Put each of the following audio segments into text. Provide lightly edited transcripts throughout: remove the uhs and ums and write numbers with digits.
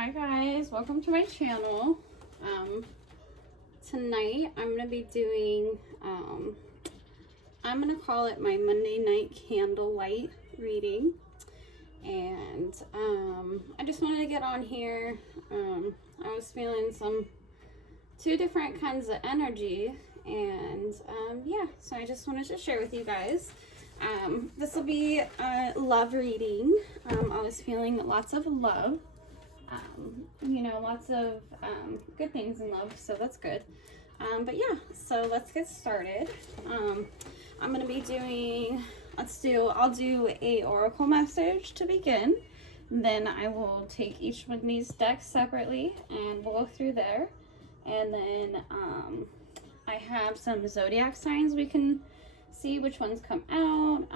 Hi guys, welcome to my channel. Tonight I'm going to be doing, I'm going to call it my Monday night candlelight reading. And I just wanted to get on here. I was feeling two different kinds of energy, and yeah, so I just wanted to share with you guys. This will be a love reading. I was feeling lots of love. You know, lots of good things in love, so that's good. But yeah, so let's get started. I'm going to be doing, I'll do a oracle message to begin. Then I will take each one of these decks separately and we'll go through there. And then I have some zodiac signs we can see which ones come out.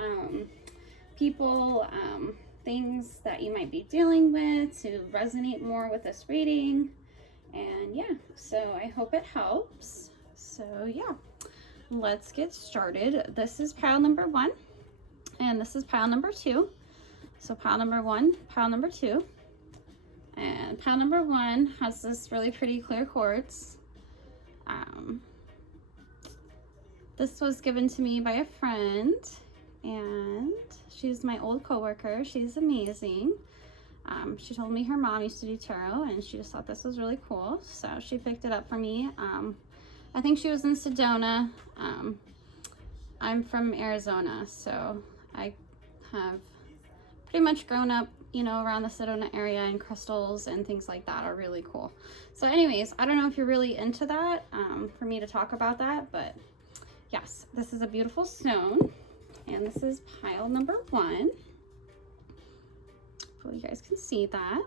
People, things that you might be dealing with to resonate more with this reading. And yeah, so I hope it helps. So yeah, let's get started. This is pile number 1 and this is pile number 2. So pile number 1, pile number 2, and pile number 1 has this really pretty clear quartz. This was given to me by a friend, and she's my old coworker. She's amazing. She told me her mom used to do tarot, and she just thought this was really cool, so she picked it up for me. I think she was in Sedona. I'm from Arizona, so I have pretty much grown up, you know, around the Sedona area, and crystals and things like that are really cool. So anyways, I don't know if you're really into that, for me to talk about that, but yes, this is a beautiful stone. And this is pile number 1. Hopefully you guys can see that.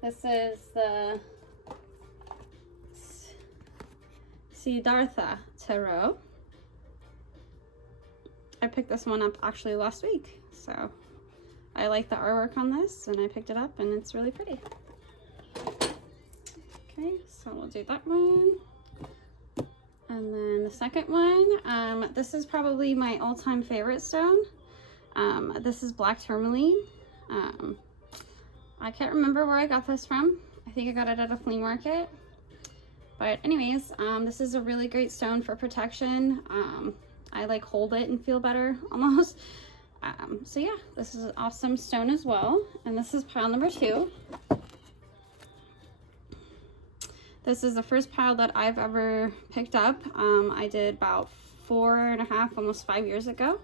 This is the Siddartha tarot. I picked this one up actually last week, so I like the artwork on this, and I picked it up, and it's really pretty. Okay, so we'll do that one. And then the second one, this is probably my all-time favorite stone. This is black tourmaline. I can't remember where I got this from. I think I got it at a flea market. But anyways, this is a really great stone for protection. I like hold it and feel better almost. So yeah, this is an awesome stone as well. And this is pile number 2. This is the first pile that I've ever picked up. I did about 4.5, almost 5 years ago.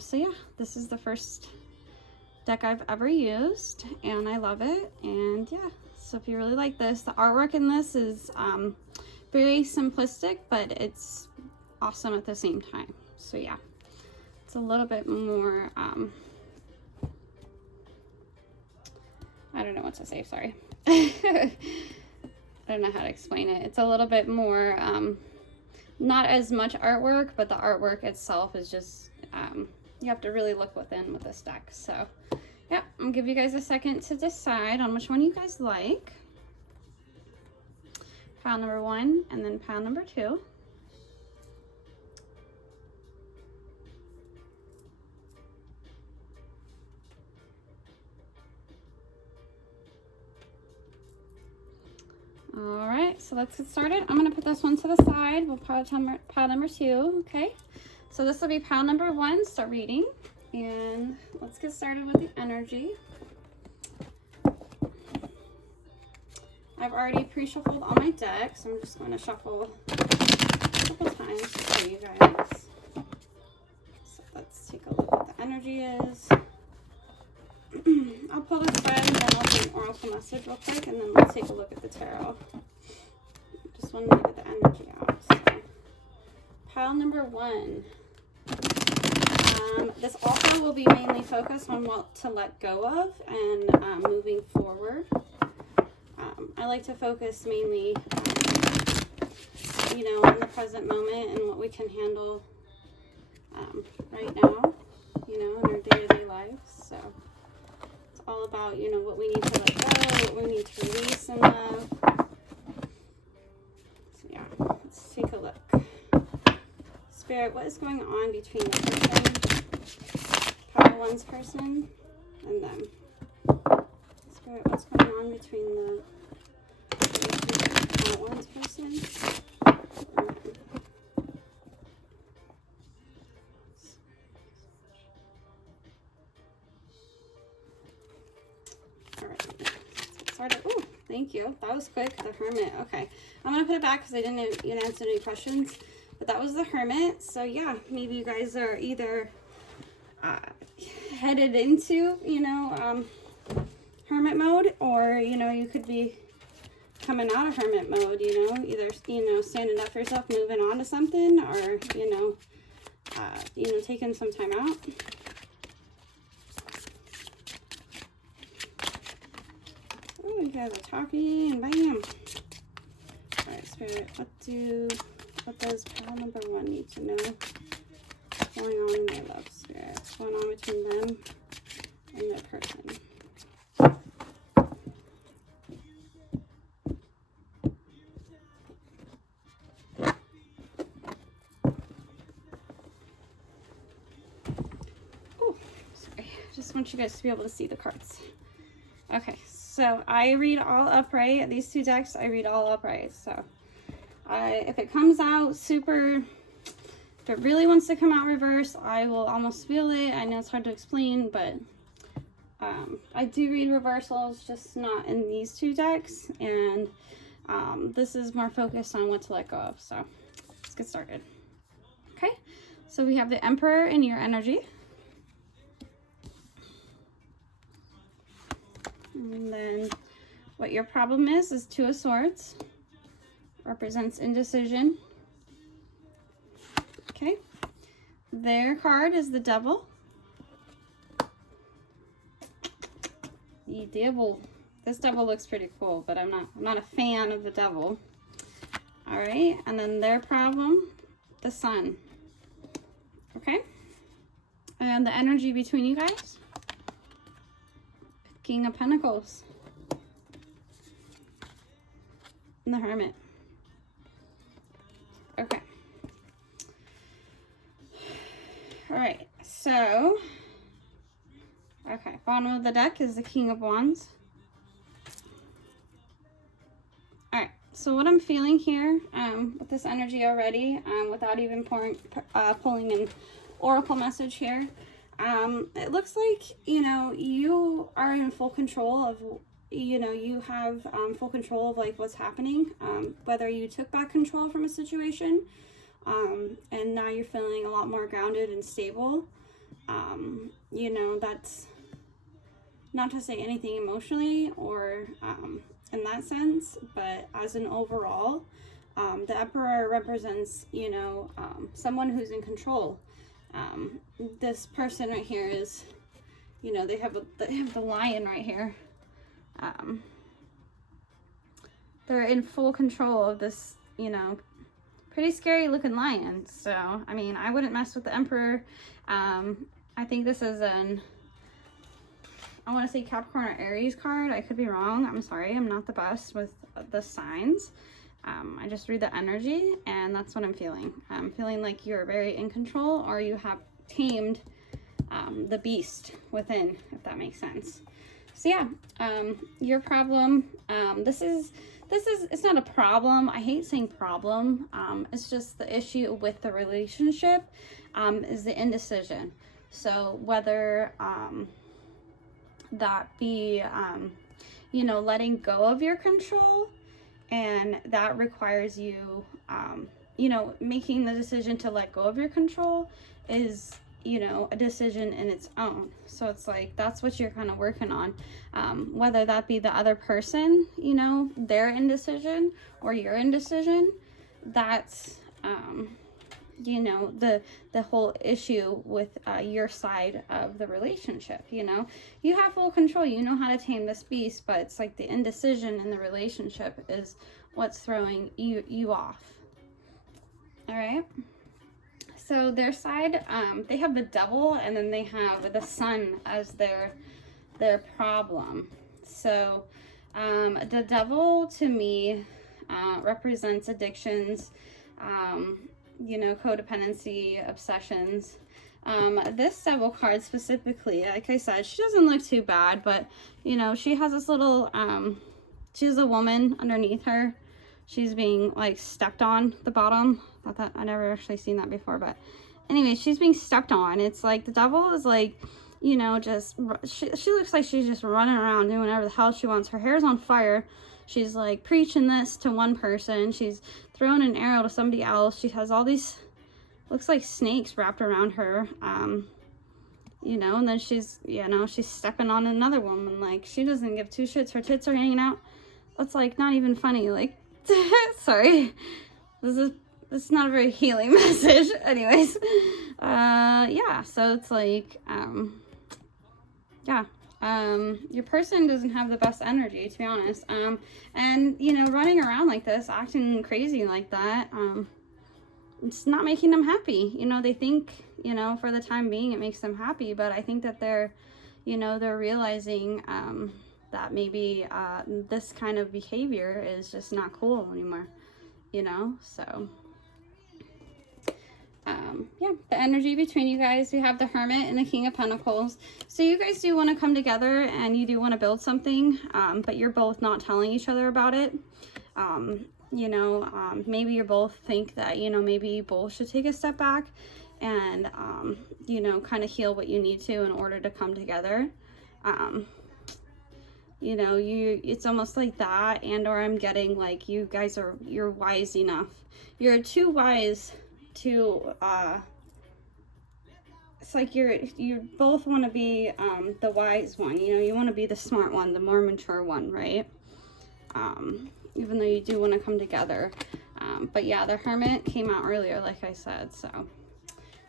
So yeah, this is the first deck I've ever used, and I love it. And yeah, so if you really like this, the artwork in this is very simplistic, but it's awesome at the same time. So yeah, it's a little bit more, I don't know what to say, sorry. I don't know how to explain it. It's a little bit more, not as much artwork, but the artwork itself is just, you have to really look within with this deck. So yeah, I'll give you guys a second to decide on which one you guys like. Pile number 1 and then pile number 2. All right, so let's get started. I'm going to put this one to the side. We'll pile number 2, okay? So this will be pile number 1, start reading. And let's get started with the energy. I've already pre-shuffled all my decks. I'm just going to shuffle a couple times to show you guys. So let's take a look what the energy is. I'll pull the spread and then I'll do an oracle message real quick, and then we'll take a look at the tarot. Just wanted to get the energy out. So, pile number 1. This also will be mainly focused on what to let go of and moving forward. I like to focus mainly, you know, in the present moment and what we can handle right now, you know, in our day-to-day lives. So all about, you know, what we need to let go, what we need to release in love. So yeah, let's take a look. Spirit, what is going on between the person, pile 1's person, and them? Spirit, what's going on on between the one's person? Alright, let's get started. Oh, thank you. That was quick. The Hermit. Okay. I'm going to put it back because I didn't answer any questions. But that was the Hermit. So yeah, maybe you guys are either headed into, Hermit mode, or, you could be coming out of Hermit mode, either, standing up for yourself, moving on to something, or, taking some time out. Oh, you guys are talking, bam. All right, Spirit, what does pile number 1 need to know? What's going on in their love, Spirit? What's going on between them and their person? Oh, sorry. Just want you guys to be able to see the cards. Okay, so I read all upright. These 2 decks, I read all upright. So if it comes out super, if it really wants to come out reverse, I will almost feel it. I know it's hard to explain, but I do read reversals, just not in these 2 decks. And this is more focused on what to let go of. So let's get started. Okay, so we have the Emperor in your energy. And then what your problem is 2 of Swords. Represents indecision. Okay. Their card is the Devil. The Devil. This Devil looks pretty cool, but I'm not a fan of the Devil. All right, and then their problem, the Sun. Okay. And the energy between you guys. King of Pentacles. And the Hermit. Okay. All right. So, okay. Bottom of the deck is the King of Wands. All right. So what I'm feeling here, with this energy already, without even pulling an oracle message here, it looks like, you are in full control of, you have full control of like what's happening, whether you took back control from a situation, and now you're feeling a lot more grounded and stable. That's not to say anything emotionally or in that sense, but as an overall, the Emperor represents, someone who's in control. This person right here is, they have the Lion right here. They're in full control of this, pretty scary looking lion. So, I mean, I wouldn't mess with the Emperor. I think this is I want to say Capricorn or Aries card. I could be wrong. I'm sorry. I'm not the best with the signs. I just read the energy, and that's what I'm feeling. I'm feeling like you're very in control, or you have tamed the beast within, if that makes sense. So yeah, your problem, it's not a problem. I hate saying problem. It's just the issue with the relationship is the indecision. So whether that be, letting go of your control, and that requires you, making the decision to let go of your control is, a decision in its own. So it's like, that's what you're kind of working on. Whether that be the other person, their indecision, or your indecision, that's, the whole issue with your side of the relationship. You have full control, you know how to tame this beast, but it's like the indecision in the relationship is what's throwing you off. All right, so their side, they have the Devil, and then they have the Sun as their problem. So the Devil to me represents addictions, codependency, obsessions. This devil card specifically, like I said, she doesn't look too bad, but, you know, she has this little, she's a woman underneath her. She's being, like, stepped on the bottom. I never actually seen that before, but anyway, she's being stepped on. It's like the devil is, like, you know, just, she looks like she's just running around doing whatever the hell she wants. Her hair's on fire. She's, like, preaching this to one person. She's throwing an arrow to somebody else. She has all these, looks like snakes wrapped around her. You know, and then she's, you know, she's stepping on another woman. Like, she doesn't give two shits. Her tits are hanging out. That's, like, not even funny. Like, sorry. This is not a very healing message. Anyways, yeah, so it's like, yeah, your person doesn't have the best energy, to be honest. And, you know, running around like this, acting crazy like that, it's not making them happy. You know, they think, you know, for the time being, it makes them happy, but I think that they're, you know, they're realizing, that maybe, this kind of behavior is just not cool anymore, you know, so... yeah, the energy between you guys, we have the Hermit and the King of Pentacles. So you guys do want to come together and you do want to build something, but you're both not telling each other about it. You know, maybe you both think that, you know, maybe you both should take a step back and, you know, kind of heal what you need to in order to come together. You know, it's almost like that, and or I'm getting like you guys you're wise enough. You're too wise to it's like you both want to be the wise one, you know, you want to be the smart one, the more mature one, right? Even though you do want to come together, but yeah, the Hermit came out earlier, like I said. So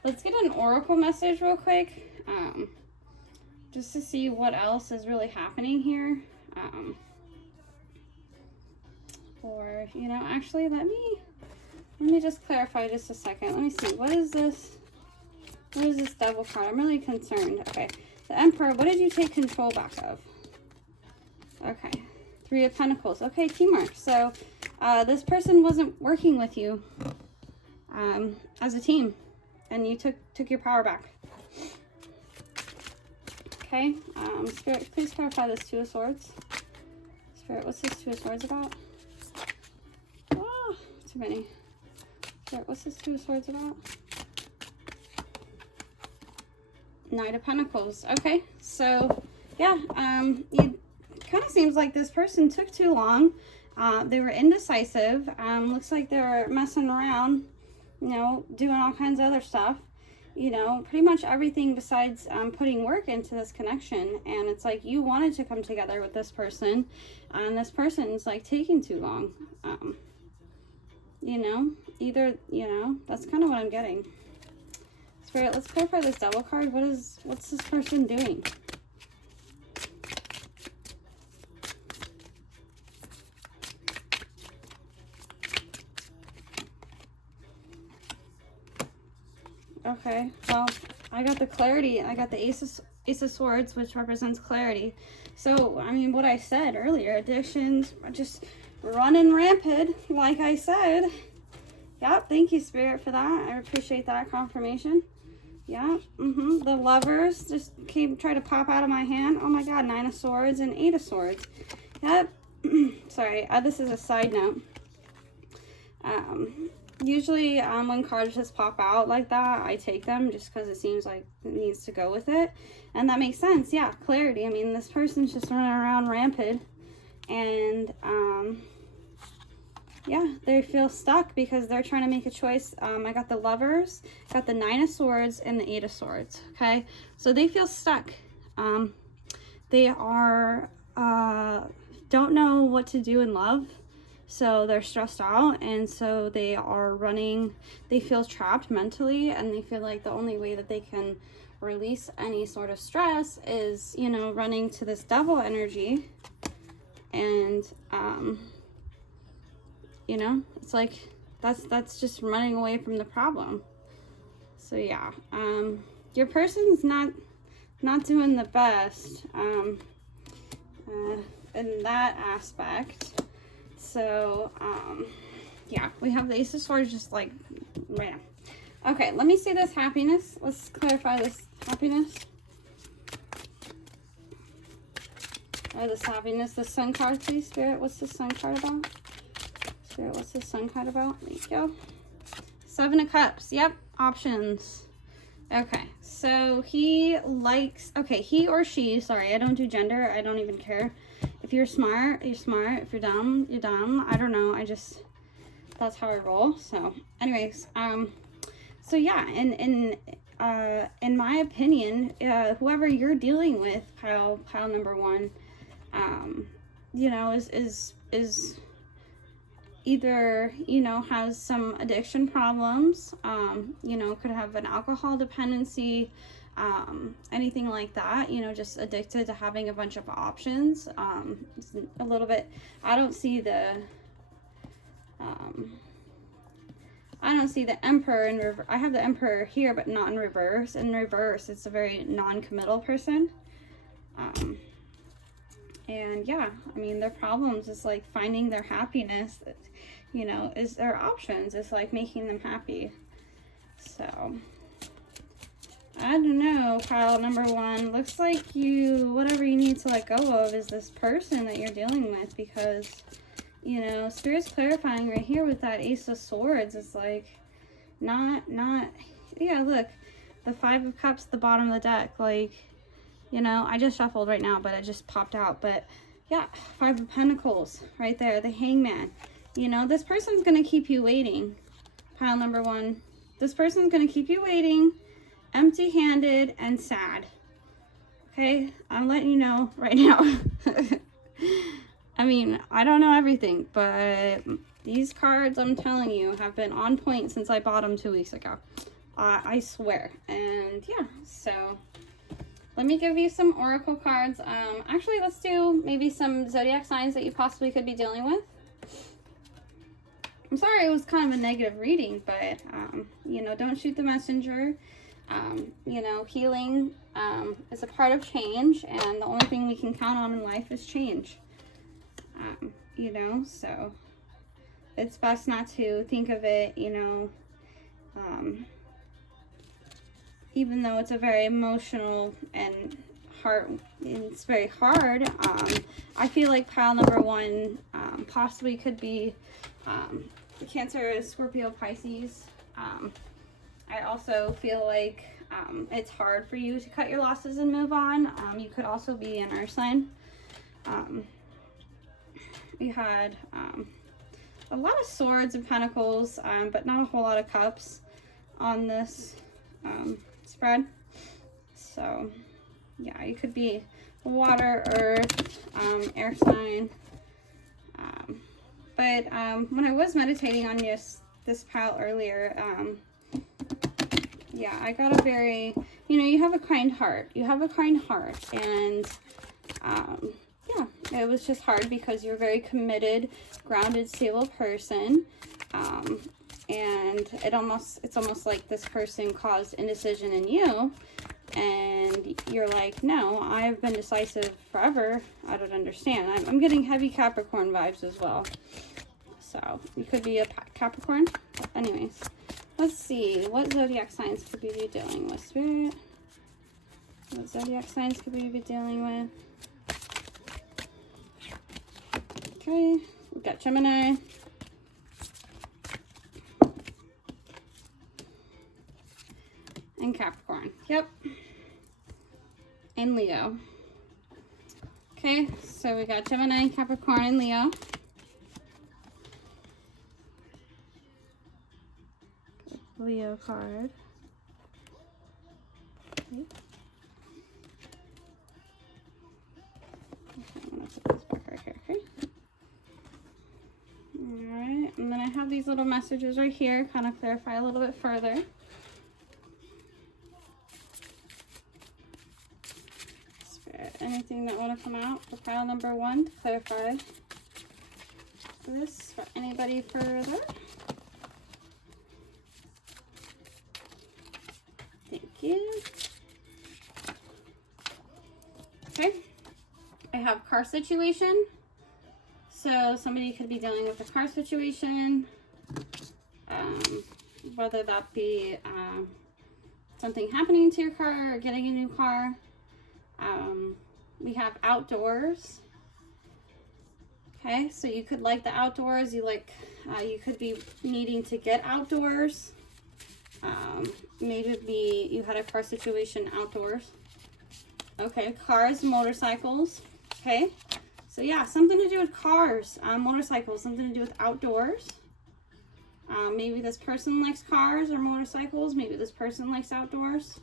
let's get an oracle message real quick, just to see what else is really happening here. Or, you know, actually let me just clarify just a second. Let me see. What is this? What is this devil card? I'm really concerned. Okay. The Emperor, what did you take control back of? Okay. Three of Pentacles. Okay, teamwork. So, this person wasn't working with you as a team, and you took your power back. Okay. Spirit, please clarify this Two of Swords. Spirit, what's this Two of Swords about? Oh, too many. What's this Two of Swords about? Knight of Pentacles. Okay, so yeah, it kind of seems like this person took too long. They were indecisive. Looks like they were messing around, you know, doing all kinds of other stuff. You know, pretty much everything besides putting work into this connection. And it's like you wanted to come together with this person, and this person's like taking too long. You know, either, you know, that's kind of what I'm getting. Spirit, let's clarify this Devil card. What's this person doing? Okay, well, I got the clarity. I got the Ace of Swords, which represents clarity. So, I mean, what I said earlier, addictions are just running rampant, like I said. Yep, thank you, Spirit, for that. I appreciate that confirmation. Yeah, the Lovers just try to pop out of my hand. Oh my God, 9 of Swords and 8 of Swords. Yep. Sorry, this is a side note. Usually when cards just pop out like that, I take them just because it seems like it needs to go with it. And that makes sense. Yeah, clarity. I mean, this person's just running around rampant. And, yeah, they feel stuck because they're trying to make a choice. I got the Lovers, got the 9 of Swords, and the 8 of Swords. Okay, so they feel stuck. They are, don't know what to do in love. So they're stressed out, and so they are running, they feel trapped mentally, and they feel like the only way that they can release any sort of stress is, you know, running to this Devil energy. And, you know, it's like, that's just running away from the problem. So yeah, your person's not doing the best, in that aspect. So, yeah, we have the Ace of Swords just like, man. Okay, let me see this happiness. Let's clarify this happiness. Or this happiness. The sun card, please, Spirit. What's the sun card about? Spirit, what's the sun card about? There you go. 7 of Cups. Yep, options. Okay, so he likes, okay, he or she, sorry, I don't do gender. I don't even care. If you're smart, you're smart. If you're dumb, you're dumb. I don't know. That's how I roll. So anyways, so yeah, in my opinion, whoever you're dealing with, pile number 1, you know, is either, you know, has some addiction problems, you know, could have an alcohol dependency, anything like that, you know, just addicted to having a bunch of options. It's a little bit, I don't see the Emperor in reverse. I have the Emperor here, but not in reverse. In reverse, it's a very non-committal person. And yeah, I mean, their problems is like finding their happiness, you know, is their options. It's like making them happy. So, I don't know, pile number 1. Looks like whatever you need to let go of is this person that you're dealing with, because, you know, Spirit's clarifying right here with that Ace of Swords. It's like, not, yeah, look, the 5 of Cups, the bottom of the deck, like, you know, I just shuffled right now, but it just popped out. But yeah, 5 of Pentacles right there, the Hangman. You know, this person's going to keep you waiting, pile number 1. This person's going to keep you waiting, empty-handed and sad. Okay, I'm letting you know right now. I mean, I don't know everything, but these cards, I'm telling you, have been on point since I bought them 2 weeks ago. I swear. And yeah, so let me give you some oracle cards. Actually, let's do maybe some zodiac signs that you possibly could be dealing with. I'm sorry it was kind of a negative reading, but, you know, don't shoot the messenger. You know, healing is a part of change, and the only thing we can count on in life is change. You know, so it's best not to think of it, you know, even though it's a very emotional and it's very hard. I feel like pile number 1 possibly could be Cancer, Scorpio, Pisces. I also feel like it's hard for you to cut your losses and move on. You could also be an earth sign. We had a lot of swords and pentacles, but not a whole lot of cups on this spread. So yeah, you could be water, earth, air sign. But when I was meditating on this pile earlier, yeah, I got a very, you know, you have a kind heart. You have a kind heart. And yeah, it was just hard because you're a very committed, grounded, stable person. And it's almost like this person caused indecision in you. And you're like, no, I've been decisive forever. I don't understand. I'm getting heavy Capricorn vibes as well. So you could be a Capricorn. Anyways, let's see. What zodiac signs could we be dealing with, Spirit? What zodiac signs could we be dealing with? Okay, we've got Gemini. And Capricorn. Yep. And Leo. Okay, so we got Gemini, Capricorn, and Leo. Leo card. Okay. I'm gonna put this back right here, okay? Alright, and then I have these little messages right here, kind of clarify a little bit further. Anything that want to come out for pile number 1 to clarify this for anybody further? Thank you. Okay, I have car situation. So somebody could be dealing with a car situation. whether that be something happening to your car or getting a new car. We have outdoors. Okay, so you could like the outdoors. You could be needing to get outdoors. Maybe you had a car situation outdoors. Okay, cars, motorcycles. Okay, so yeah, something to do with cars, motorcycles, something to do with outdoors. Maybe this person likes cars or motorcycles. Maybe this person likes outdoors.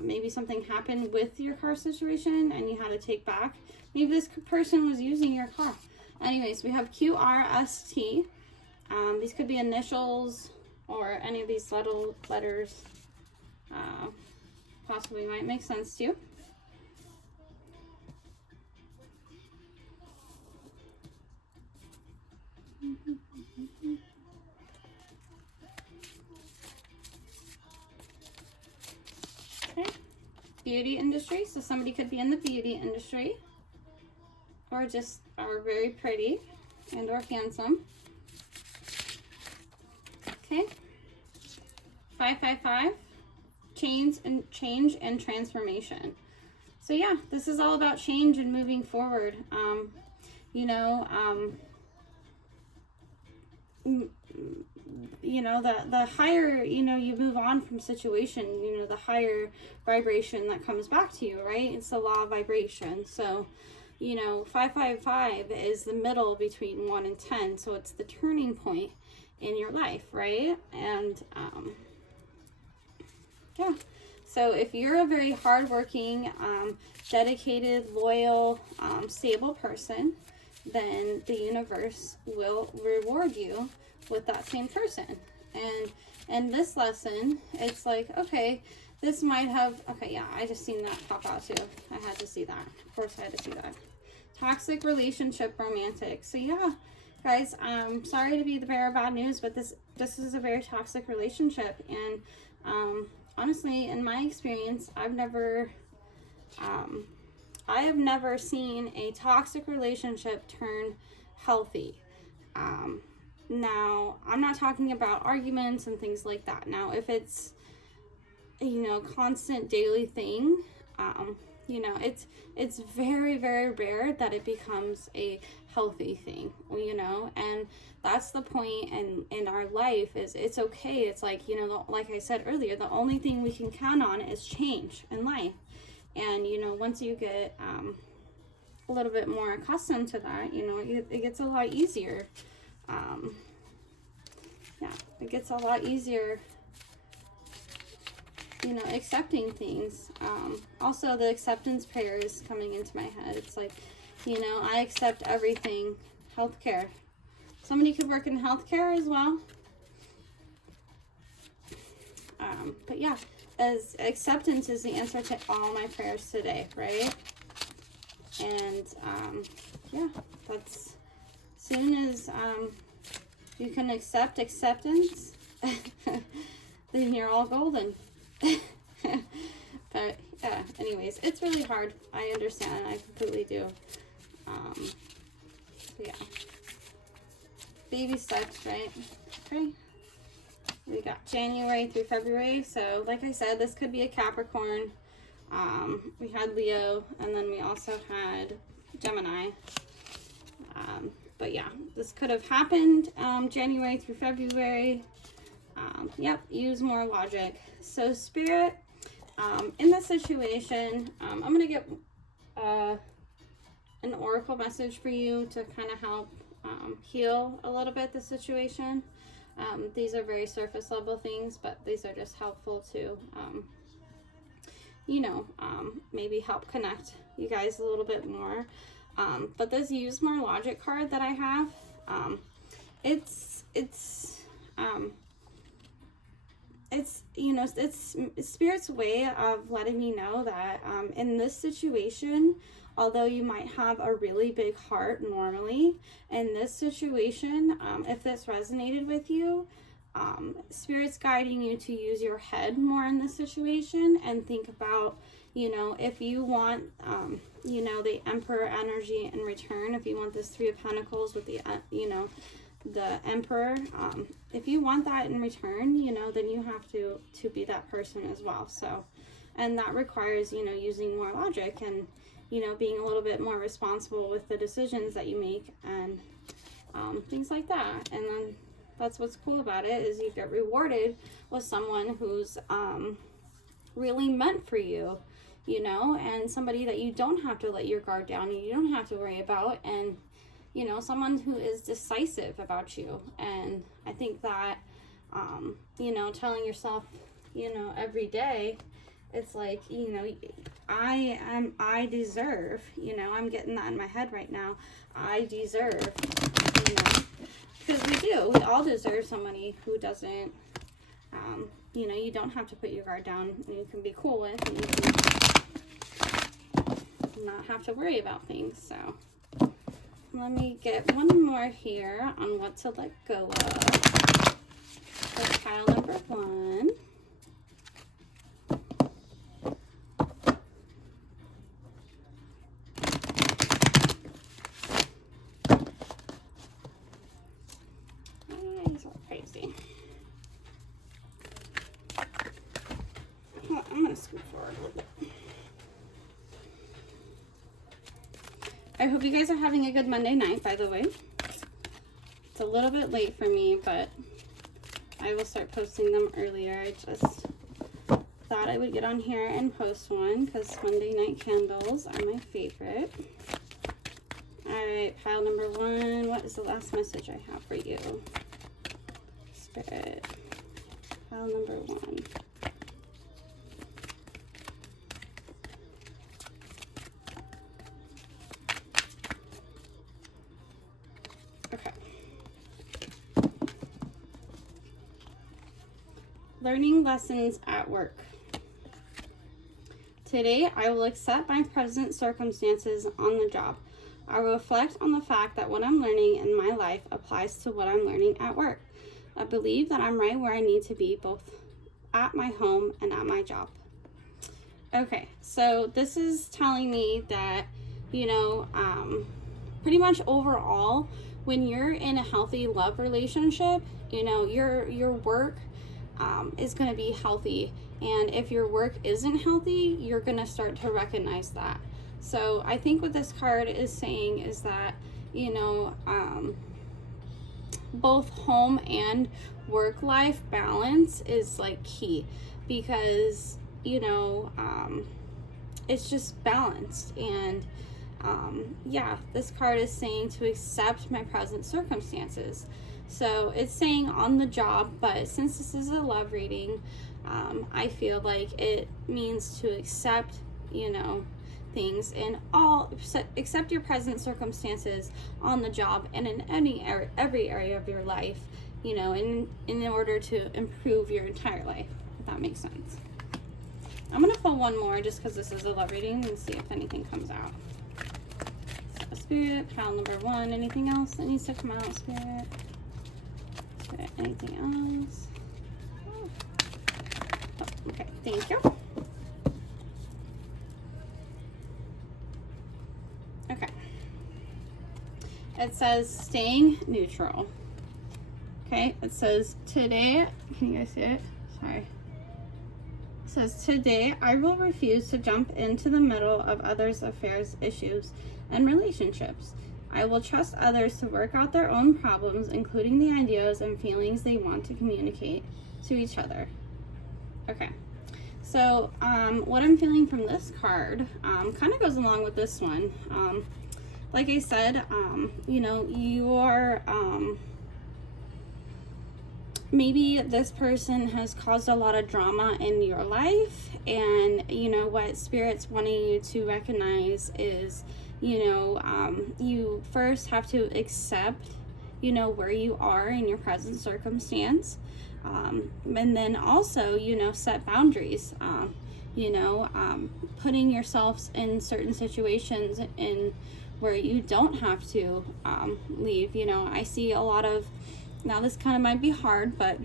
Maybe something happened with your car situation and you had to take back. Maybe this person was using your car. Anyways, we have QRST. These could be initials or any of these little letters. Possibly might make sense to you. Okay, beauty industry. So somebody could be in the beauty industry, or just are very pretty and or handsome. Okay, 555, change and transformation. So yeah, this is all about change and moving forward. The higher, you move on from situation, the higher vibration that comes back to you, right? It's the law of vibration. So, 555 is the middle between 1 and 10. So it's the turning point in your life, right? And, yeah. So if you're a very hardworking, dedicated, loyal, stable person, then the universe will reward you with that same person. And this lesson, it's like, okay, this might have, okay, yeah, I just seen that pop out too. I had to see that. Of course I had to see that. Toxic relationship, romantic. So yeah, guys, sorry to be the bearer of bad news, but this is a very toxic relationship. And honestly, in my experience, I have never seen a toxic relationship turn healthy. Now, I'm not talking about arguments and things like that. Now, if it's, constant daily thing, it's very, very rare that it becomes a healthy thing, and that's the point in our life is it's okay. It's like, like I said earlier, the only thing we can count on is change in life. And, once you get a little bit more accustomed to that, it gets a lot easier. Yeah, it gets a lot easier, accepting things. Also, the acceptance prayer is coming into my head. It's like, I accept everything. Healthcare. Somebody could work in healthcare as well. But yeah, as acceptance is the answer to all my prayers today, right? And yeah, that's soon as you can accept acceptance, then you're all golden. But yeah, anyways, it's really hard. I understand. I completely do. So yeah, baby steps, right? Okay. We got January through February. So like I said, this could be a Capricorn. We had Leo, and then we also had Gemini. But yeah, this could have happened January through February. Yep, use more logic. So Spirit, in this situation, I'm going to get an oracle message for you to kind of help heal a little bit the situation. These are very surface level things, but these are just helpful to, maybe help connect you guys a little bit more. But this use more logic card that I have, it's Spirit's way of letting me know that in this situation, although you might have a really big heart normally, in this situation, if this resonated with you, Spirit's guiding you to use your head more in this situation and think about, if you want, the Emperor energy in return, if you want this Three of Pentacles with the, the Emperor. If you want that in return, you know, then you have to be that person as well. So, and that requires, you know, using more logic and, you know, being a little bit more responsible with the decisions that you make and things like that. And then that's what's cool about it, is you get rewarded with someone who's really meant for you, you know, and somebody that you don't have to let your guard down and you don't have to worry about, and, you know, someone who is decisive about you. And I think that, you know, telling yourself, you know, every day, it's like, you know, I deserve, you know, I'm getting that in my head right now. I deserve, you know, because we all deserve somebody who doesn't, you know, you don't have to put your guard down, and you can be cool with, and you can not have to worry about things. So let me get one more here on what to let go of. So pile number 1. These are crazy. Well, I'm going to scoot forward a little bit. I hope you guys are having a good Monday night, by the way. It's a little bit late for me, but I will start posting them earlier. I just thought I would get on here and post one because Monday night candles are my favorite. Alright, pile number 1. What is the last message I have for you? Spirit. Pile number 1. Okay. Learning lessons at work. Today, I will accept my present circumstances on the job. I will reflect on the fact that what I'm learning in my life applies to what I'm learning at work. I believe that I'm right where I need to be, both at my home and at my job. Okay, so this is telling me that, you know, pretty much overall, when you're in a healthy love relationship, you know, your work is going to be healthy. And if your work isn't healthy, you're going to start to recognize that. So I think what this card is saying is that, you know, both home and work life balance is like key, because, you know, it's just balanced. And yeah, this card is saying to accept my present circumstances. So it's saying on the job, but since this is a love reading, I feel like it means to accept, you know, things in accept your present circumstances on the job and in every area of your life, you know, in order to improve your entire life, if that makes sense. I'm gonna pull one more just because this is a love reading and see if anything comes out. So, Spirit, pile number 1. Anything else that needs to come out, Spirit? Spirit, anything else? Oh, okay, thank you. Okay. It says staying neutral. Okay, it says today, can you guys see it? Sorry. It says today I will refuse to jump into the middle of others' affairs, issues, and relationships. I will trust others to work out their own problems, including the ideas and feelings they want to communicate to each other. Okay. So, what I'm feeling from this card kind of goes along with this one. Like I said, you know, you are, maybe this person has caused a lot of drama in your life, and, you know, what Spirit's wanting you to recognize is, you know, you first have to accept, you know, where you are in your present circumstance. And then also, you know, set boundaries, you know, putting yourselves in certain situations in where you don't have to leave. You know, I see a lot of, now this kind of might be hard, but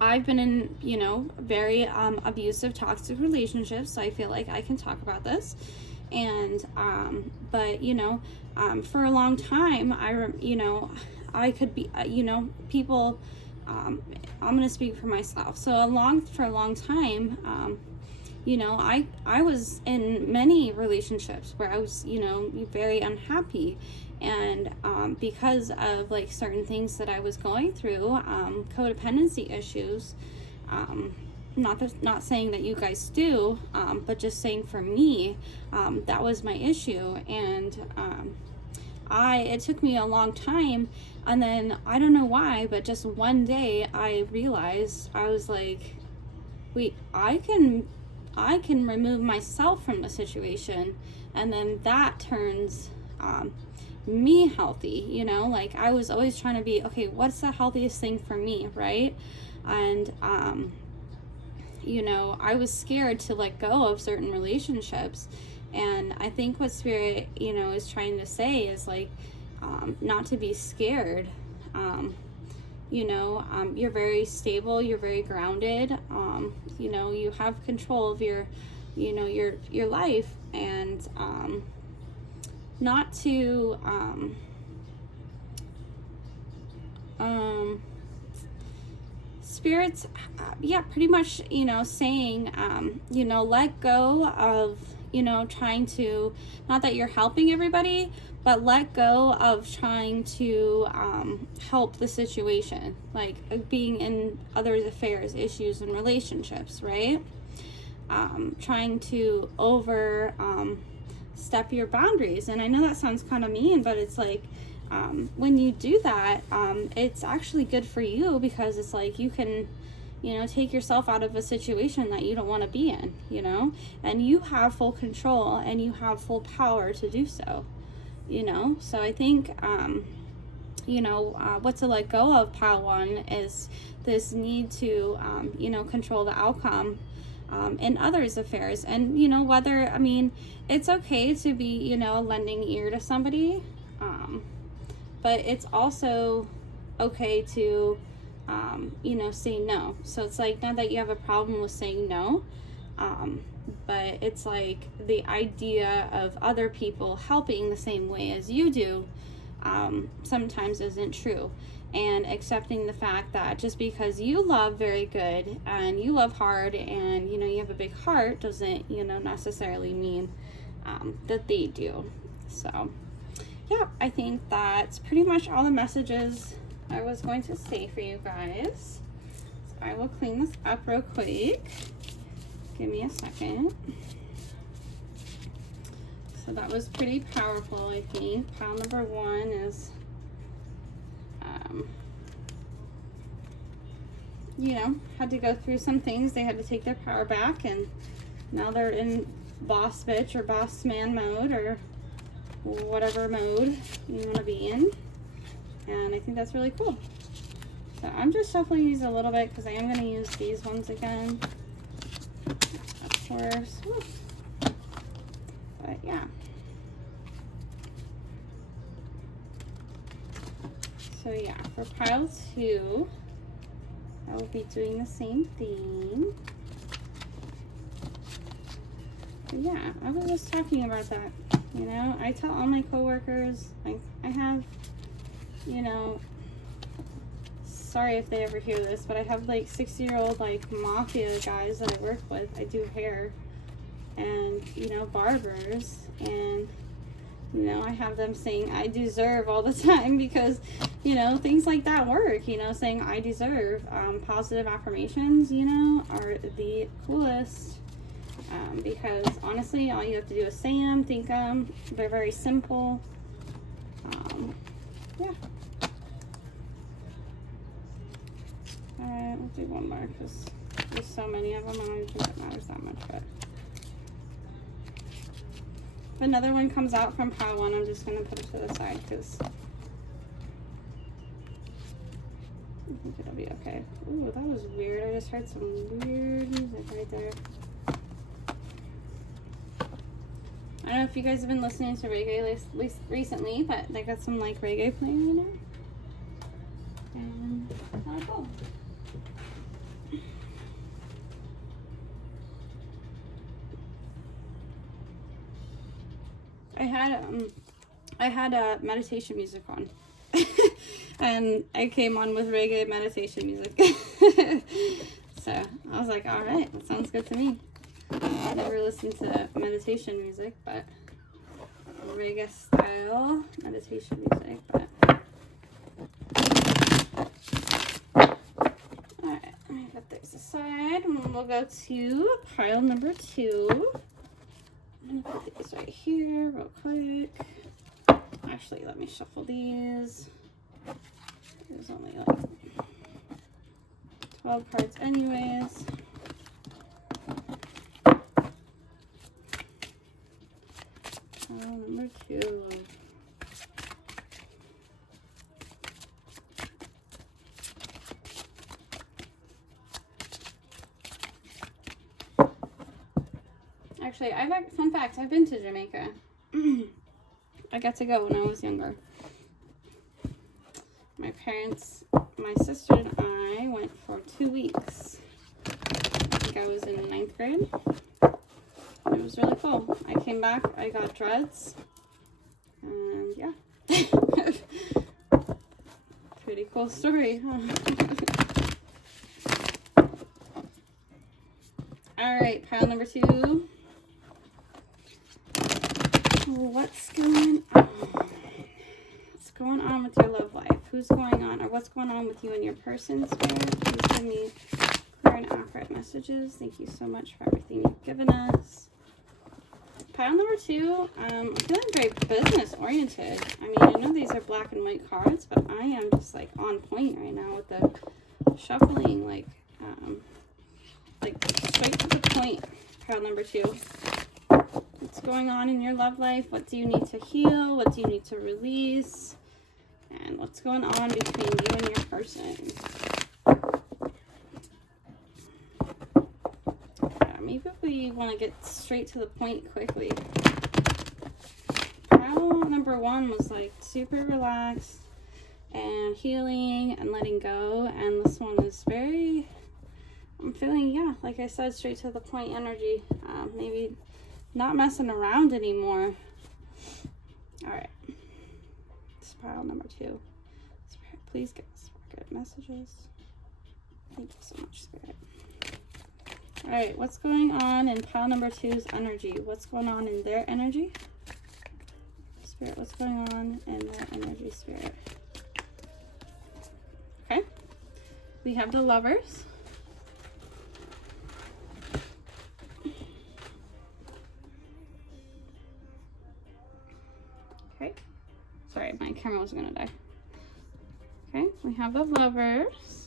I've been in, you know, very abusive, toxic relationships, so I feel like I can talk about this. And but, you know, for a long time, you know, I could be, you know, people, I'm going to speak for myself. So for a long time, you know, I was in many relationships where I was, you know, very unhappy. And because of like certain things that I was going through, codependency issues, not saying that you guys do, but just saying for me, that was my issue. And it took me a long time, and then I don't know why, but just one day I realized, I was like, wait, I can remove myself from the situation, and then that turns me healthy, you know. Like, I was always trying to be, okay, what's the healthiest thing for me, right? And you know, I was scared to let go of certain relationships. And I think what Spirit, you know, is trying to say is like, not to be scared. You know, you're very stable, you're very grounded, you know, you have control of your, you know, your life. And not to Spirit's, yeah, pretty much, you know, saying, you know, let go of, you know, trying to, not that you're helping everybody, but let go of trying to help the situation, like being in others' affairs, issues, and relationships, right? Trying to step your boundaries. And I know that sounds kind of mean, but it's like, when you do that, it's actually good for you, because it's like you can, you know, take yourself out of a situation that you don't want to be in, you know, and you have full control and you have full power to do so, you know. So I think, you know, what to let go of, pile one, is this need to, you know, control the outcome in others' affairs. And, you know, whether, I mean, it's okay to be, you know, lending ear to somebody, but it's also okay to, you know, say no. So it's like, not that you have a problem with saying no, but it's like the idea of other people helping the same way as you do sometimes isn't true. And accepting the fact that just because you love very good and you love hard and, you know, you have a big heart, doesn't, you know, necessarily mean that they do. So yeah, I think that's pretty much all the messages I was going to say for you guys. So I will clean this up real quick. Give me a second. So that was pretty powerful, I think. Pile number one is, you know, had to go through some things. They had to take their power back, and now they're in boss bitch or boss man mode, or whatever mode you want to be in. And I think that's really cool. So I'm just shuffling these a little bit because I am going to use these ones again, of course. But yeah. So yeah, for pile two, I will be doing the same thing. But yeah, I was just talking about that. You know, I tell all my coworkers, like, I have, you know, sorry if they ever hear this, but I have like 60-year-old like mafia guys that I work with. I do hair and, you know, barbers, and, you know, I have them saying I deserve all the time, because, you know, things like that work, you know, saying I deserve. Positive affirmations, you know, are the coolest. Because honestly, all you have to do is say them, think them. They're very simple. Yeah. Alright, we'll do one more because there's so many of them. I don't think it matters that much. But if another one comes out from pile one, I'm just going to put it to the side because I think it'll be okay. Ooh, that was weird. I just heard some weird music right there. I don't know if you guys have been listening to reggae recently, but they got some like reggae playing right now. And kind of cool. I had meditation music on, And I came on with reggae meditation music. So I was like, all right, that sounds good to me. I never listened to meditation music, but reggae style meditation music. But all right, let me put this aside, and we'll go to pile number 2. I'm gonna put these right here real quick. Actually, let me shuffle these. There's only like 12 cards anyways. Number 2. Actually, fun fact, I've been to Jamaica. I got to go when I was younger. My parents, my sister and I went for 2 weeks. I think I was in 9th grade. It was really cool. I came back, I got dreads, and yeah. Pretty cool story, huh? Alright, pile number 2. What's going on? What's going on with your love life? Who's going on, or what's going on with you and your person, Spirit? Please give me clear and accurate messages. Thank you so much for everything you've given us. Pile number 2, I'm feeling very business oriented. I mean, I know these are black and white cards, but I am just like on point right now with the shuffling, like straight to the point. Pile number 2. What's going on in your love life? What do you need to heal? What do you need to release? And what's going on between you and your person? Maybe we want to get straight to the point quickly. Pile number 1 was like super relaxed and healing and letting go. And this one is very, I'm feeling, yeah, like I said, straight to the point energy. Maybe not messing around anymore. All right. This pile number 2. Spirit, please give us good messages. Thank you so much, Spirit. All right, what's going on in pile number 2's energy? What's going on in their energy? Spirit, what's going on in their energy, Spirit? Okay. We have the Lovers. Okay. Sorry, my camera was gonna die. Okay, we have the Lovers.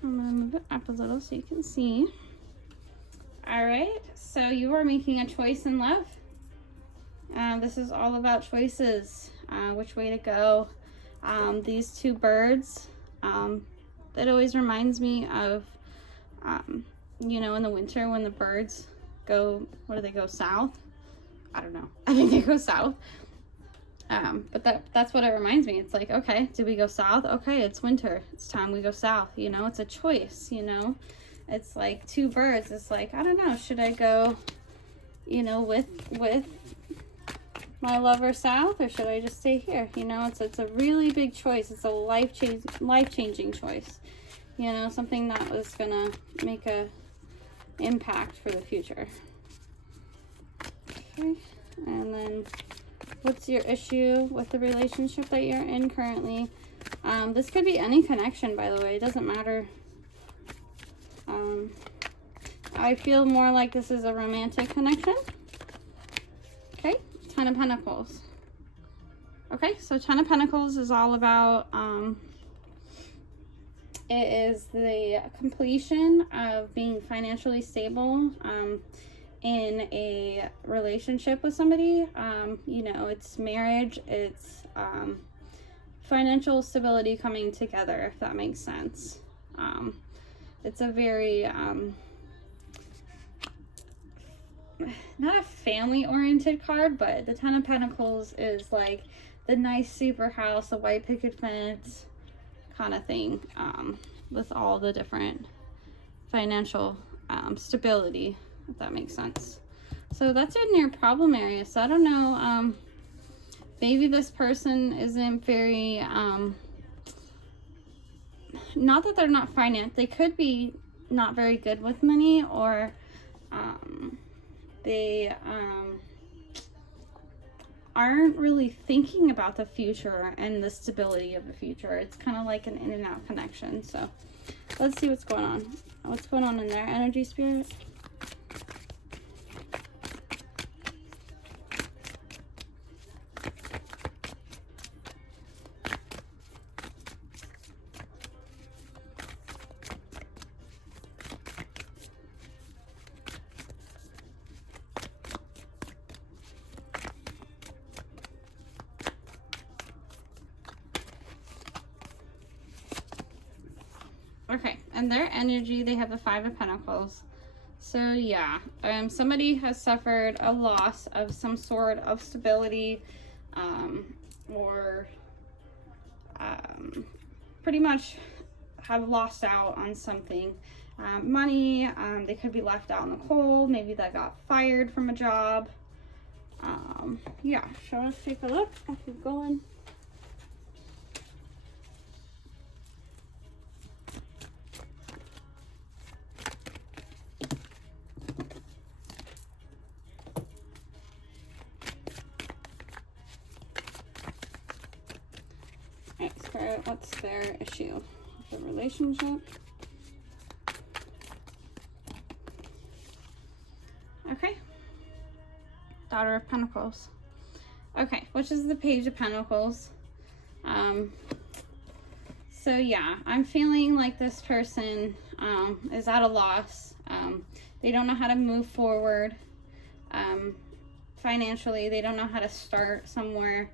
I'm gonna move it up a little so you can see. All right, so you are making a choice in love. This is all about choices, which way to go. These 2 birds, that always reminds me of, you know, in the winter when the birds go, what do they go, south? I don't know. I think they go south. But that's what it reminds me. It's like, okay, did we go south? Okay, it's winter. It's time we go south. You know, it's a choice, you know. It's like 2 birds. It's like, I don't know, should I go, you know, with my lover south, or should I just stay here? You know, it's a really big choice. It's a life-changing choice. You know, something that was gonna make a impact for the future. Okay, and then what's your issue with the relationship that you're in currently? This could be any connection, by the way. It doesn't matter. I feel more like this is a romantic connection. Okay, 10 of Pentacles. Okay, so 10 of Pentacles is all about, it is the completion of being financially stable, in a relationship with somebody. You know, it's marriage, it's financial stability coming together, if that makes sense. It's a very not a family oriented card, but the 10 of Pentacles is like the nice super house, the white picket fence kind of thing, with all the different financial stability, if that makes sense. So that's in your problem area. So I don't know maybe this person isn't very, not that they're not financial, they could be not very good with money, or they aren't really thinking about the future and the stability of the future. It's kind of like an in and out connection. So let's see what's going on. What's going on in their energy, Spirit? Okay, and their energy, they have the Five of Pentacles. So yeah, somebody has suffered a loss of some sort of stability, or pretty much have lost out on something. Money, they could be left out in the cold. Maybe they got fired from a job. Yeah, so let's take a look. I'll keep going. What's their issue? The relationship. Okay. Daughter of Pentacles. Okay, which is the Page of Pentacles. So yeah, I'm feeling like this person is at a loss. They don't know how to move forward financially. They don't know how to start somewhere.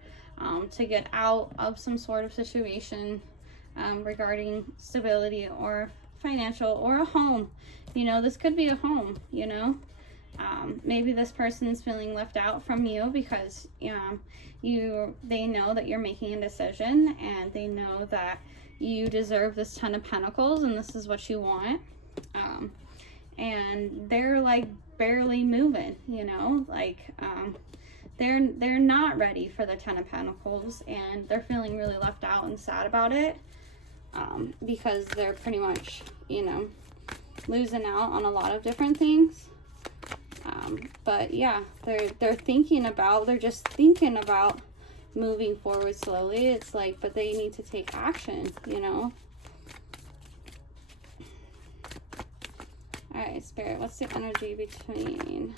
To get out of some sort of situation regarding stability or financial or a home. You know, this could be a home, you know. Maybe this person's feeling left out from you because they know that you're making a decision, and they know that you deserve this Ten of Pentacles and this is what you want. And they're like barely moving, you know, like they're not ready for the Ten of Pentacles, and they're feeling really left out and sad about it, because they're pretty much, you know, losing out on a lot of different things. But yeah, they're just thinking about moving forward slowly. It's like, but they need to take action, you know. All right, Spirit, what's the energy between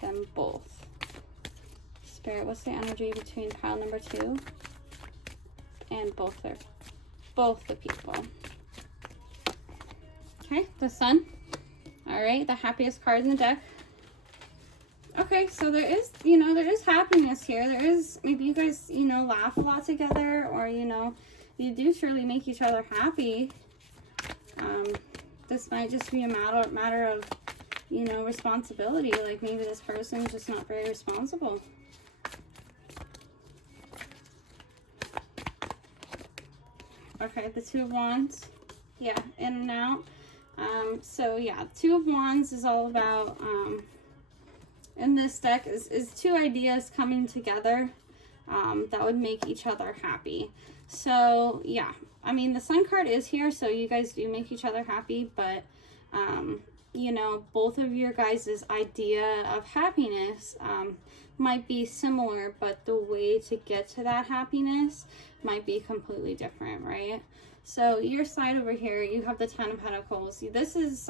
them both? Spirit, what's the energy between pile number 2 and both the people? Okay, the Sun. All right, the happiest card in the deck. Okay, so there is, you know, there is happiness here. There is, maybe you guys, you know, laugh a lot together, or, you know, you do surely make each other happy. This might just be a matter of, you know, responsibility. Like maybe this person's just not very responsible. Okay, the Two of Wands. Yeah, in and out. So yeah, Two of Wands is all about, in this deck is two ideas coming together that would make each other happy. So yeah, I mean, the Sun card is here, so you guys do make each other happy, but you know, both of your guys' idea of happiness might be similar, but the way to get to that happiness might be completely different, right? So your side over here, you have the Ten of Pentacles. This is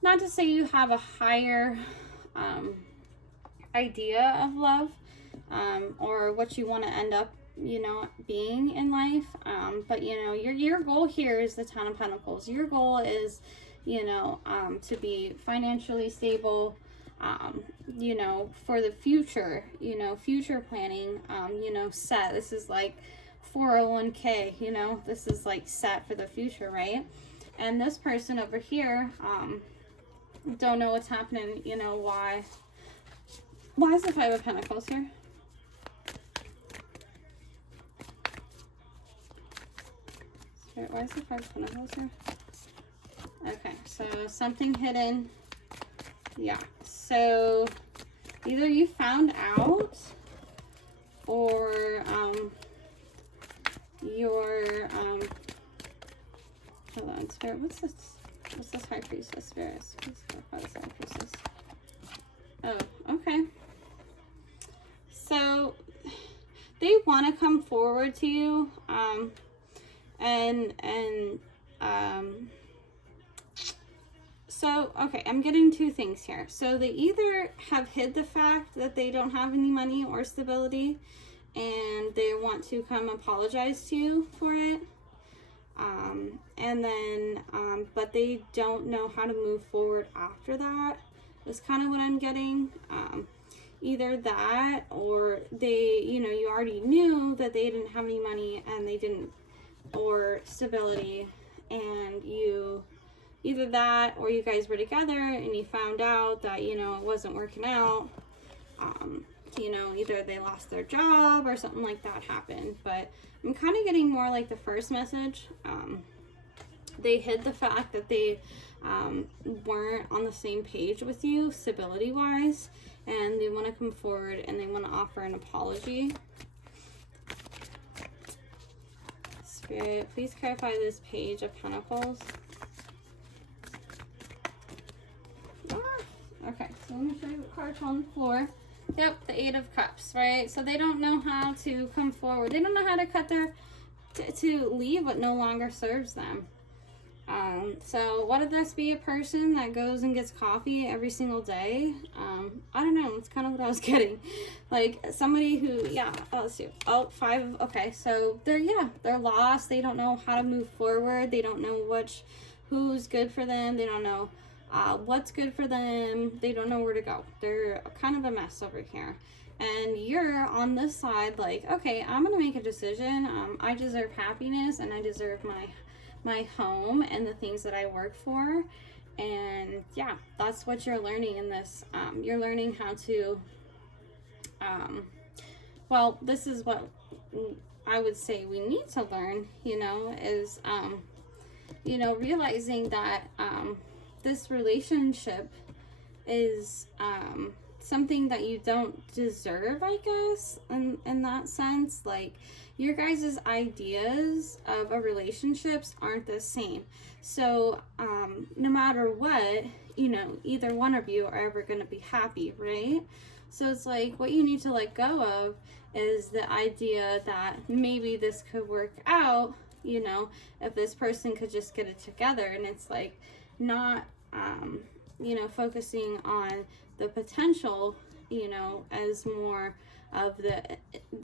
not to say you have a higher idea of love, or what you want to end up, you know, being in life, but you know, your goal here is the Ten of Pentacles. Your goal is, you know, to be financially stable, you know, for the future, you know, future planning, you know, set. This is like 401k, you know, this is like set for the future, right? And this person over here, don't know what's happening, you know, why is the Five of Pentacles here? Spirit, why is the Five of Pentacles here? Okay, so something hidden. Yeah, so either you found out Spirit, what's this High Priestess, Spirit? Please clarify this High Priestess. Oh, okay. So they want to come forward to you, so, okay, I'm getting two things here. So they either have hid the fact that they don't have any money or stability, and they want to come apologize to you for it. But they don't know how to move forward after that. Is kind of what I'm getting. Either that, or they, you know, you already knew that they didn't have any money and they didn't, or stability, and you, either that, or you guys were together and you found out that, you know, it wasn't working out. You know, either they lost their job or something like that happened. But I'm kind of getting more like the first message. They hid the fact that they weren't on the same page with you stability wise, and they want to come forward and they want to offer an apology. Spirit, please clarify this Page of Pentacles. Okay, so let me show you what cards on the floor. Yep, the Eight of Cups, right? So they don't know how to come forward. They don't know how to cut their, to leave what no longer serves them. So what if this be a person that goes and gets coffee every single day? I don't know. That's kind of what I was getting. Like somebody who, yeah, let's see. Oh, 5. Okay. So they're lost. They don't know how to move forward. They don't know who's good for them. They don't know what's good for them. They don't know where to go. They're kind of a mess over here. And you're on this side like, okay, I'm going to make a decision. I deserve happiness, and I deserve my home and the things that I work for. And yeah, that's what you're learning in this. You're learning how to, well, this is what I would say we need to learn, you know, is, you know, realizing that, this relationship is, something that you don't deserve, I guess, in that sense. Like, your guys' ideas of a relationships aren't the same. So, no matter what, you know, either one of you are ever going to be happy, right? So it's like, what you need to let go of is the idea that maybe this could work out, you know, if this person could just get it together. And it's like, not, you know, focusing on the potential, you know, as more of the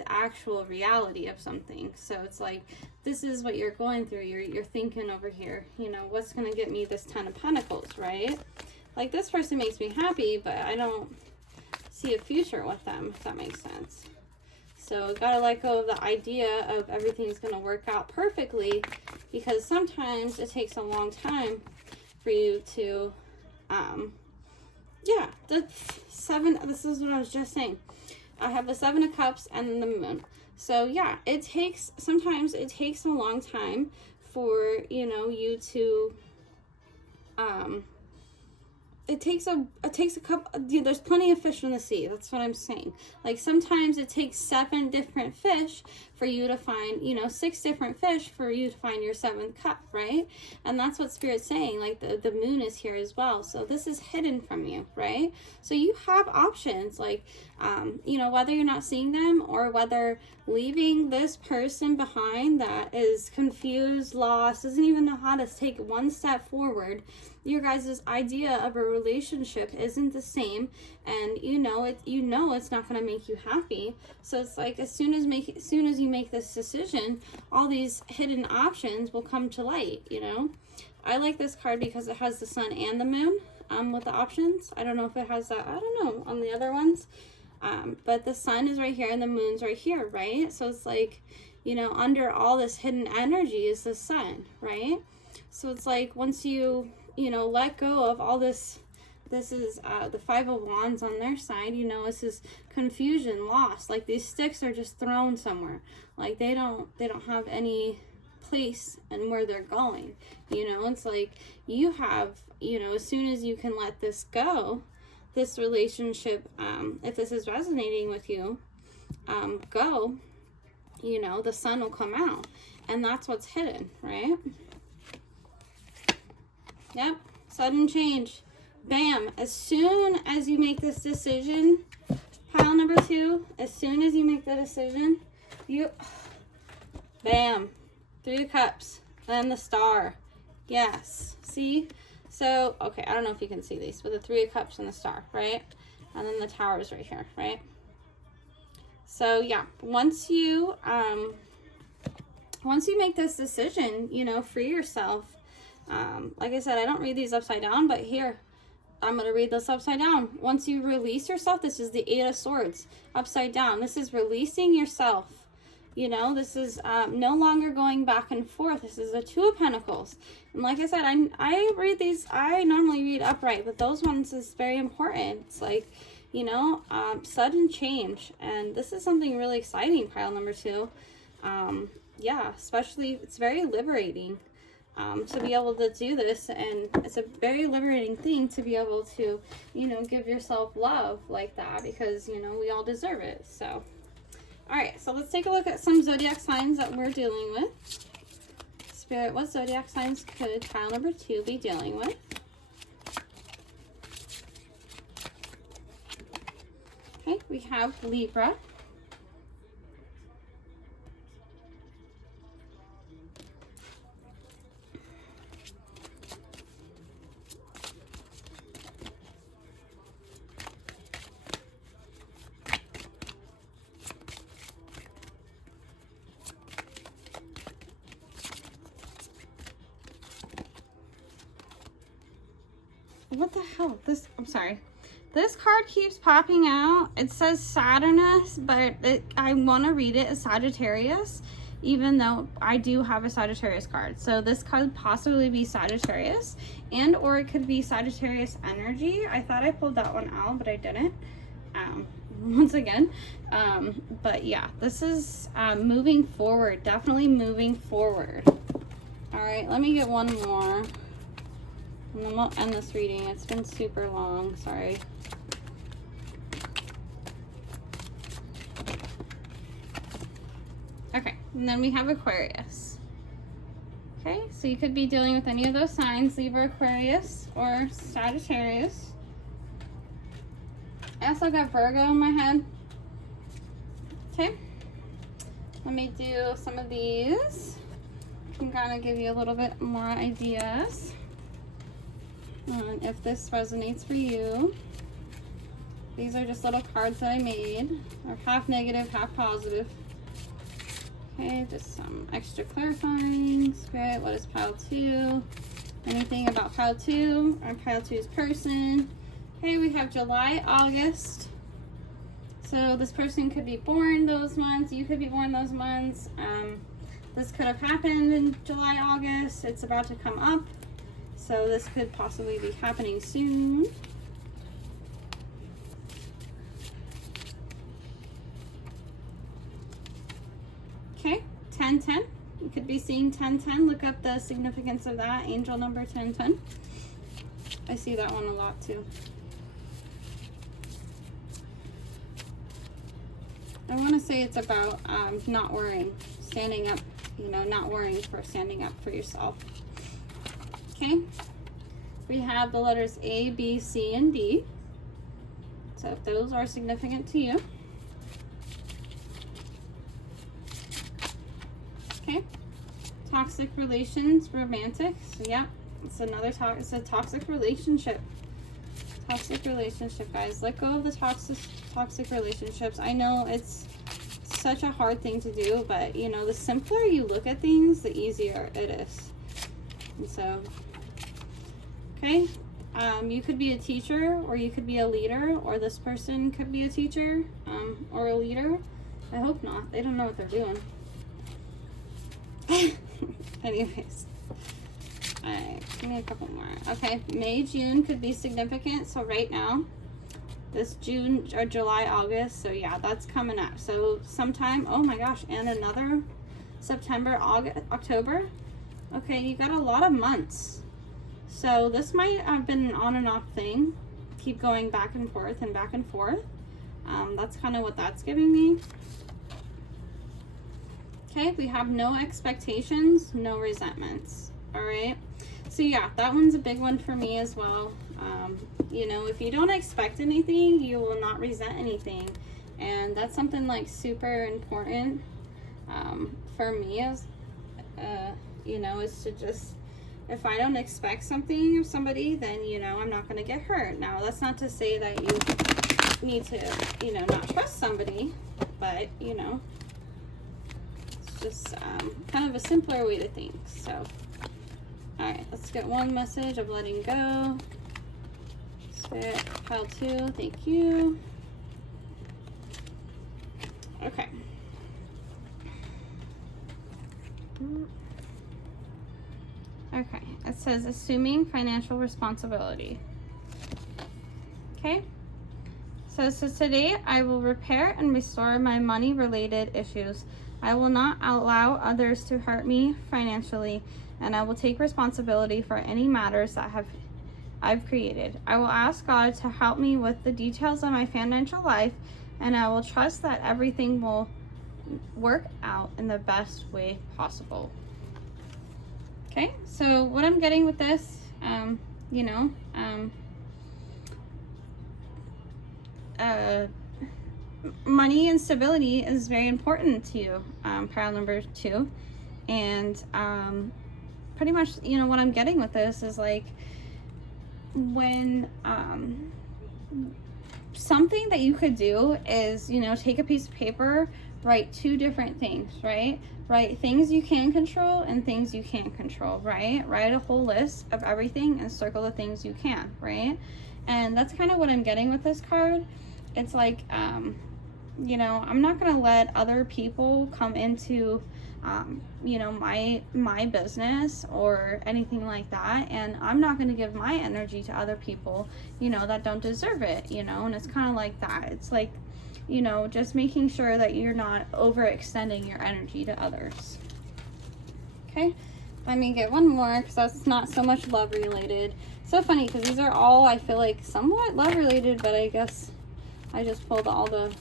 actual reality of something. So it's like, this is what you're going through. You're thinking over here, you know, what's going to get me this 10 of Pentacles, right? Like, this person makes me happy, but I don't see a future with them, if that makes sense. So gotta let go of the idea of everything's going to work out perfectly, because sometimes it takes a long time for you to, yeah, the 7, this is what I was just saying. I have the 7 of Cups and then the Moon. So yeah, sometimes it takes a long time for, you know, you to, it takes a couple, there's plenty of fish in the sea. That's what I'm saying. Like, sometimes it takes 7 different fish for you to find, you know, 6 different fish for you to find your 7th cup, right? And that's what Spirit's saying. Like, the moon is here as well. So this is hidden from you, right? So you have options, like, you know, whether you're not seeing them or whether leaving this person behind that is confused, lost, doesn't even know how to take one step forward. Your guys' idea of a relationship isn't the same, and you know it's not going to make you happy. So it's like, as soon as you make this decision, all these hidden options will come to light, you know. I like this card because it has the sun and the moon with the options. I don't know if it has that, I don't know, on the other ones. But the sun is right here and the moon's right here, right? So it's like, you know, under all this hidden energy is the sun, right? So it's like, once you know, let go of all this is the 5 of Wands on their side, you know, this is confusion, lost. Like, these sticks are just thrown somewhere. Like, they don't have any place and where they're going, you know. It's like, you have, you know, as soon as you can let this go, this relationship, if this is resonating with you, go, you know, the sun will come out, and that's what's hidden, right? Yep, sudden change. Bam, as soon as you make this decision, pile number 2, as soon as you make the decision, you, bam, 3 of Cups, then the Star. Yes, see? So, okay, I don't know if you can see these, but the 3 of Cups and the Star, right? And then the Tower is right here, right? So, yeah, once you make this decision, you know, free yourself. Like I said, I don't read these upside down, but here, I'm going to read this upside down. Once you release yourself, this is the 8 of Swords, upside down. This is releasing yourself. You know, this is no longer going back and forth. This is the 2 of Pentacles. And like I said, I read these, I normally read upright, but those ones is very important. It's like, you know, sudden change. And this is something really exciting, pile number 2. Yeah, especially, it's very liberating to be able to do this. And it's a very liberating thing to be able to, you know, give yourself love like that, because, you know, we all deserve it. So, all right, so let's take a look at some zodiac signs that we're dealing with. Spirit, what zodiac signs could pile number 2 be dealing with? Okay, we have Libra. What the hell? This, I'm sorry. This card keeps popping out. It says Saturnus, but I want to read it as Sagittarius, even though I do have a Sagittarius card. So this could possibly be Sagittarius, and or it could be Sagittarius energy. I thought I pulled that one out, but I didn't. Once again. But yeah, this is moving forward. Definitely moving forward. All right, let me get one more. And then we'll end this reading. It's been super long. Sorry. Okay. And then we have Aquarius. Okay. So you could be dealing with any of those signs. Libra, Aquarius, or Sagittarius. I also got Virgo in my head. Okay. Let me do some of these. I can kind of give you a little bit more ideas. And if this resonates for you, these are just little cards that I made. They're half negative, half positive. Okay, just some extra clarifying. Spirit, what is pile 2? Anything about pile 2 or pile 2's person? Okay, we have July, August. So this person could be born those months. You could be born those months. This could have happened in July, August. It's about to come up. So this could possibly be happening soon. Okay, 1010. You could be seeing 1010. Look up the significance of that. Angel number 1010. I see that one a lot too. I want to say it's about not worrying, standing up, you know, not worrying for standing up for yourself. Okay, we have the letters A, B, C, and D. So if those are significant to you. Okay, toxic relations, romantic. So yeah, it's another it's a toxic relationship. Toxic relationship, guys. Let go of the toxic relationships. I know it's such a hard thing to do, but you know, the simpler you look at things, the easier it is. And so, okay, you could be a teacher, or you could be a leader, or this person could be a teacher, or a leader. I hope not. They don't know what they're doing. Anyways. Alright, give me a couple more. Okay, May, June could be significant. So right now, this June or July, August. So yeah, that's coming up. So sometime, oh my gosh, and another September, August, October. Okay, you got a lot of months. So this might have been an on and off thing. Keep going back and forth and back and forth. That's kind of what that's giving me. Okay, we have no expectations, no resentments. All right. So yeah, that one's a big one for me as well. You know, if you don't expect anything, you will not resent anything. And that's something like super important for me as, you know, is to just, if I don't expect something of somebody, then, you know, I'm not going to get hurt. Now, that's not to say that you need to, you know, not trust somebody, but, you know, it's just kind of a simpler way to think. So, all right, let's get one message of letting go. Spirit, pile 2, thank you. Okay. Okay, it says assuming financial responsibility. Okay, so today I will repair and restore my money related issues. I will not allow others to hurt me financially, and I will take responsibility for any matters that I've created. I will ask God to help me with the details of my financial life, and I will trust that everything will work out in the best way possible. Okay, so what I'm getting with this, you know, money and stability is very important to you, pile number 2. And pretty much, you know, what I'm getting with this is like when something that you could do is, you know, take a piece of paper, write 2 different things, right? Write things you can control and things you can't control, right? Write a whole list of everything and circle the things you can, right? And that's kind of what I'm getting with this card. It's like, you know, I'm not going to let other people come into, you know, my business or anything like that. And I'm not going to give my energy to other people, you know, that don't deserve it, you know, and it's kind of like that. It's like, you know, just making sure that you're not overextending your energy to others. Okay, let me get one more because that's not so much love related. So funny because these are all, I feel like, somewhat love related, but I guess I just pulled all the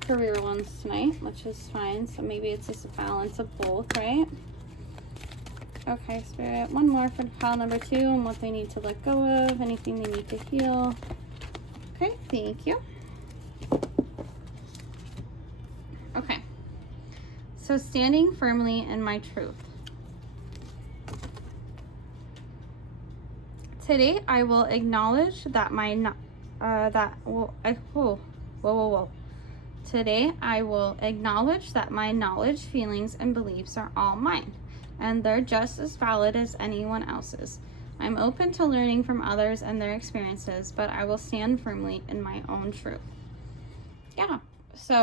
career ones tonight, which is fine. So maybe it's just a balance of both, right? Okay, Spirit, one more for pile number 2 and what they need to let go of, anything they need to heal. Okay, thank you. Okay, so standing firmly in my truth. Today I will acknowledge that Today I will acknowledge that my knowledge, feelings, and beliefs are all mine, and they're just as valid as anyone else's. I'm open to learning from others and their experiences, but I will stand firmly in my own truth. Yeah, so